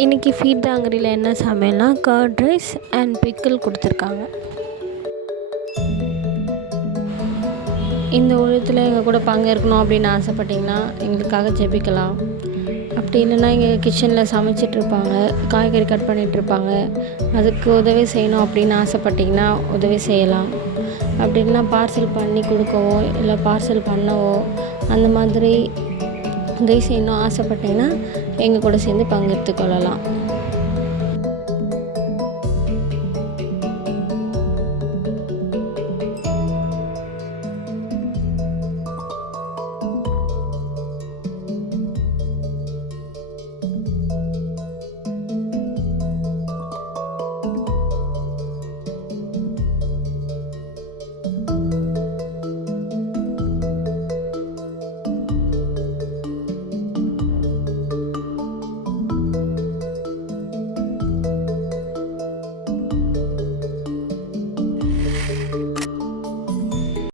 இன்றைக்கி ஃபீட் த ஹங்கரியில் என்ன சமையல்னா curd rice and pickle கொடுத்துருக்காங்க. இந்த உலகத்தில் எங்கள் கூட பங்கேற்கணும் அப்படின்னு ஆசைப்பட்டிங்கன்னா எங்களுக்காக ஜெபிக்கலாம். அப்படி இல்லைன்னா எங்கள் கிச்சனில் சமைச்சிட்ருப்பாங்க, காய்கறி கட் பண்ணிகிட்ருப்பாங்க, அதுக்கு உதவி செய்யணும் அப்படின்னு ஆசைப்பட்டிங்கன்னா உதவி செய்யலாம். அப்படி இல்லைன்னா பார்சல் பண்ணி கொடுக்கவோ இல்லை பார்சல் பண்ணவோ அந்த மாதிரி உதவி செய்யணும் ஆசைப்பட்டிங்கன்னா எங்கள் கூட சேர்ந்து பங்கெடுத்து கொள்ளலாம்.